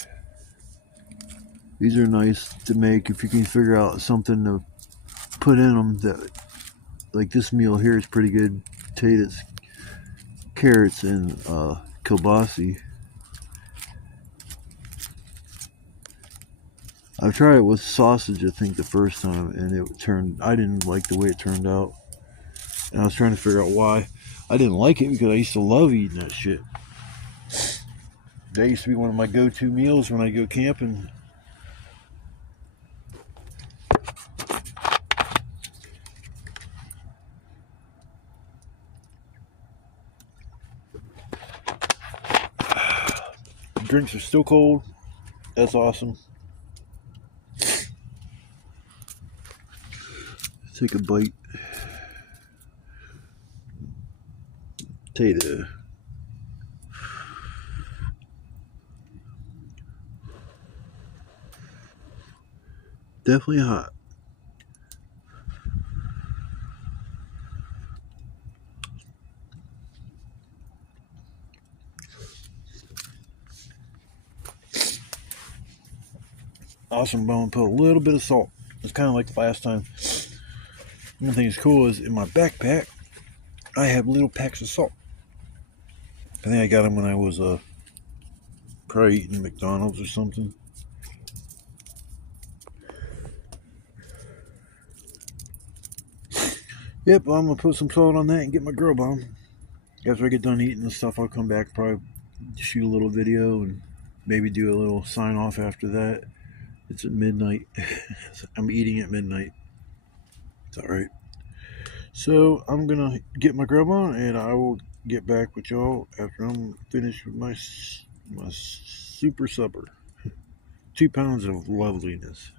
These are nice to make if you can figure out something to put in them. That, like this meal here is pretty good. Potatoes, carrots, and kielbasa. I tried it with sausage, I think, the first time, and I didn't like the way it turned out. And I was trying to figure out why. I didn't like it because I used to love eating that shit. That used to be one of my go-to meals when I go camping. The drinks are still cold. That's awesome. Take a bite. Potato. Definitely hot. Awesome bone. Put a little bit of salt. It's kind of like last time. One thing that's cool is in my backpack, I have little packs of salt. I think I got them when I was probably eating McDonald's or something. Yep, I'm gonna put some salt on that and get my grill bomb. After I get done eating this stuff, I'll come back, probably shoot a little video and maybe do a little sign off after that. It's at midnight. I'm eating at midnight. It's all right. So I'm gonna get my grub on, and I will get back with y'all after I'm finished with my super supper. 2 pounds of loveliness.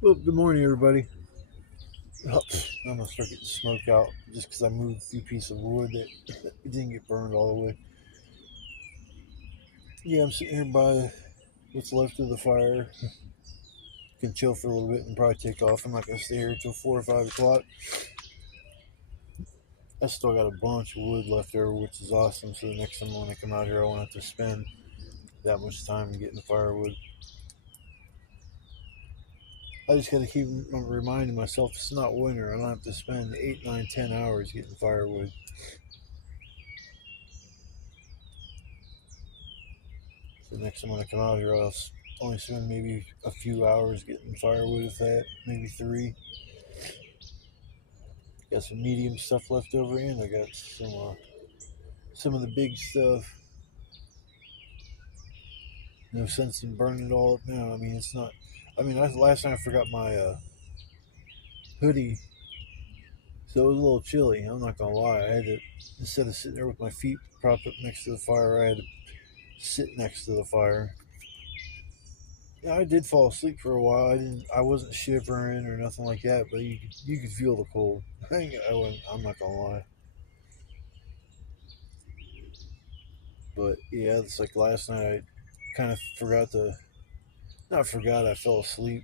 Well, good morning, everybody. Oh, I'm gonna start getting smoke out just because I moved a few pieces of wood that it didn't get burned all the way. Yeah, I'm sitting here by what's left of the fire. Can chill for a little bit and probably take off. I'm not gonna stay here until 4 or 5 o'clock. I still got a bunch of wood left over, which is awesome. So the next time when I come out here, I won't have to spend that much time getting the firewood. I just got to keep reminding myself it's not winter. I don't have to spend 8, 9, 10 hours getting firewood. So next time when I come out here, I'll only spend maybe a few hours getting firewood, if that, maybe 3. Got some medium stuff left over, and I got some of the big stuff. No sense in burning it all up now. I mean, it's not. I mean, last night I forgot my hoodie, so it was a little chilly. I'm not gonna lie. I had to, instead of sitting there with my feet propped up next to the fire, I had to sit next to the fire. Yeah, I did fall asleep for a while. I wasn't shivering or nothing like that, but you could feel the cold. I'm not gonna lie. But yeah, it's like last night I kind of forgot to. Not forgot. I fell asleep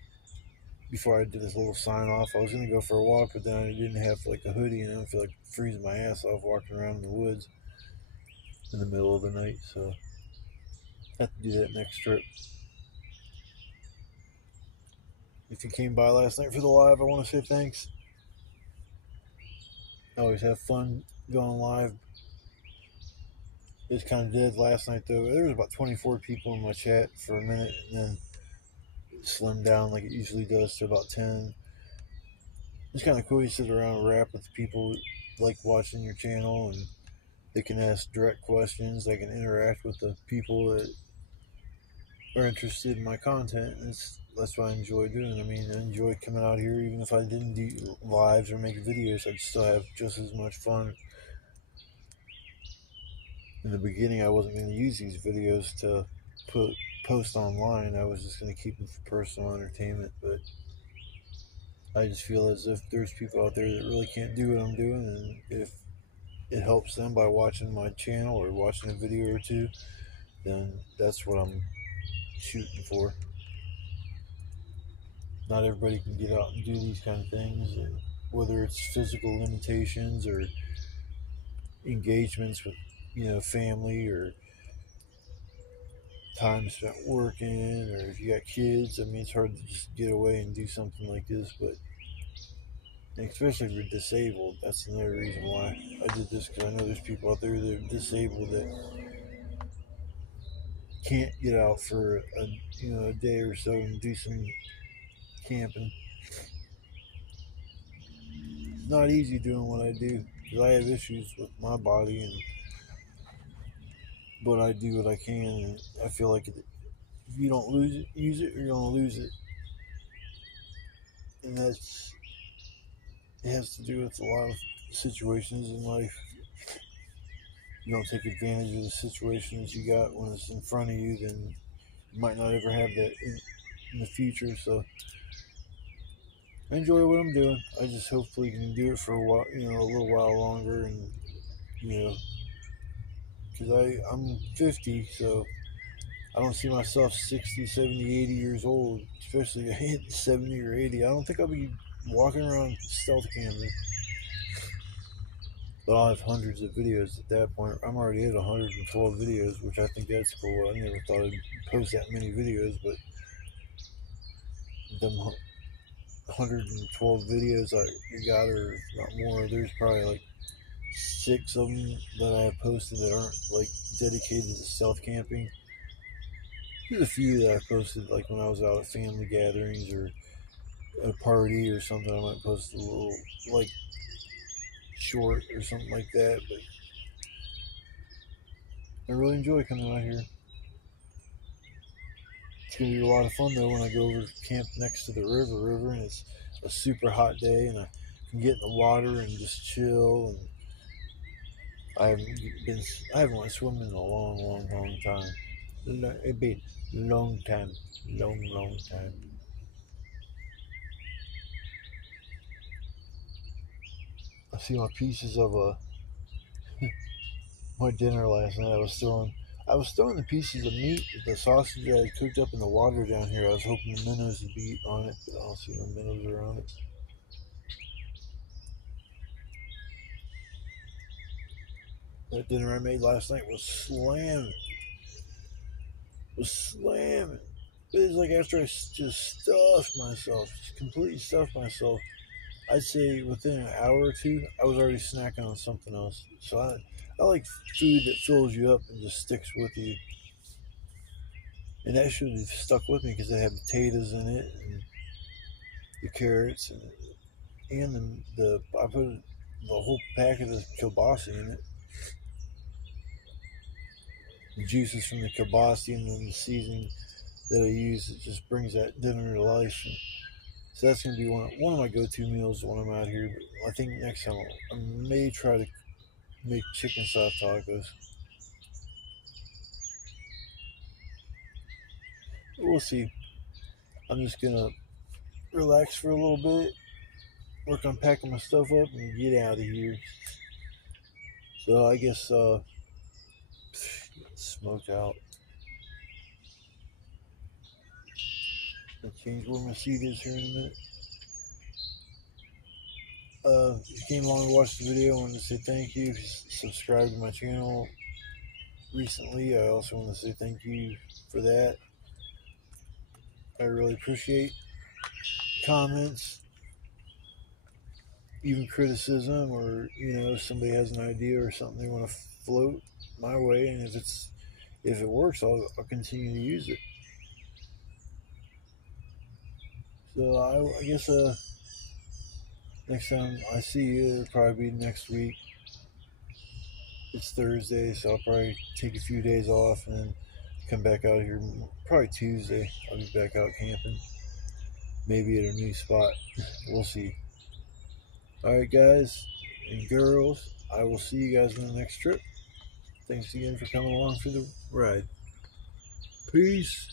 before I did this little sign off. I was gonna go for a walk, but then I didn't have like a hoodie, and I don't feel like freezing my ass off walking around in the woods in the middle of the night. So I have to do that next trip. If you came by last night for the live, I want to say thanks. I always have fun going live. It's kind of dead last night though. There was about 24 people in my chat for a minute, and then it slimmed down like it usually does to about 10. It's kind of cool. You sit around and rap with people like watching your channel, and They can ask direct questions. They can interact with the people that are interested in my content. And that's what I enjoy doing. I mean, I enjoy coming out here. Even if I didn't do lives or make videos, I'd still have just as much fun. In the beginning, I wasn't going to use these videos to post online. I was just going to keep them for personal entertainment. But I just feel as if there's people out there that really can't do what I'm doing, and if it helps them by watching my channel or watching a video or two, then that's what I'm shooting for. Not everybody can get out and do these kind of things, and whether it's physical limitations or engagements with, family, or time spent working, or if you got kids. I mean, it's hard to just get away and do something like this, but especially if you're disabled, that's another reason why I did this, because I know there's people out there that are disabled that can't get out for a day or so and do some camping. It's not easy doing what I do, because I have issues with my body, but I do what I can, and I feel like if you don't use it, you're gonna lose it, and it has to do with a lot of situations in life. You don't take advantage of the situations you got when it's in front of you, then you might not ever have that in the future. So I enjoy what I'm doing. I just hopefully can do it for a while, a little while longer, and because I'm 50, so I don't see myself 60, 70, 80 years old, especially at 70 or 80. I don't think I'll be walking around stealth camping. But I'll have hundreds of videos at that point. I'm already at 112 videos, which I think that's cool. I never thought I'd post that many videos, but them 112 videos I got, or not more, there's probably like 6 of them that I have posted that aren't like dedicated to stealth camping. There's a few that I posted like when I was out at family gatherings or at a party or something. I might post a little like short or something like that, but I really enjoy coming out here. It's going to be a lot of fun though when I go over to camp next to the river, and it's a super hot day, and I can get in the water and just chill. And I haven't went swimming in a long time. It'd be a long time, long time. I see my pieces of my dinner last night. I was throwing the pieces of meat, the sausage that I cooked up in the water down here. I was hoping the minnows would be on it, but I don't see no minnows around it. That dinner I made last night was slamming. It was like after I just stuffed myself, just completely stuffed myself, I'd say within an hour or two, I was already snacking on something else. So I like food that fills you up and just sticks with you. And that should have stuck with me because it had potatoes in it, and the carrots, and I put the whole packet of kielbasa in it. The juices from the kielbasa and then the seasoning that I use, it just brings that dinner to life. And so that's going to be one of my go-to meals when I'm out here. But I think next time I may try to make chicken soft tacos. We'll see. I'm just going to relax for a little bit, work on packing my stuff up, and get out of here. So I guess smoked out. I'll change where my seat is here in a minute. If you came along to watch the video, I wanted to say thank you. If you subscribed to my channel recently, I also want to say thank you for that. I really appreciate comments, even criticism, or if somebody has an idea or something they want to float my way, and if it works, I'll continue to use it. So I guess next time I see you, it'll probably be next week. it's Thursday, so I'll probably take a few days off and then come back out here. Probably Tuesday, I'll be back out camping. Maybe at a new spot. We'll see. Alright, guys and girls, I will see you guys on the next trip. Thanks again for coming along for the ride. Peace.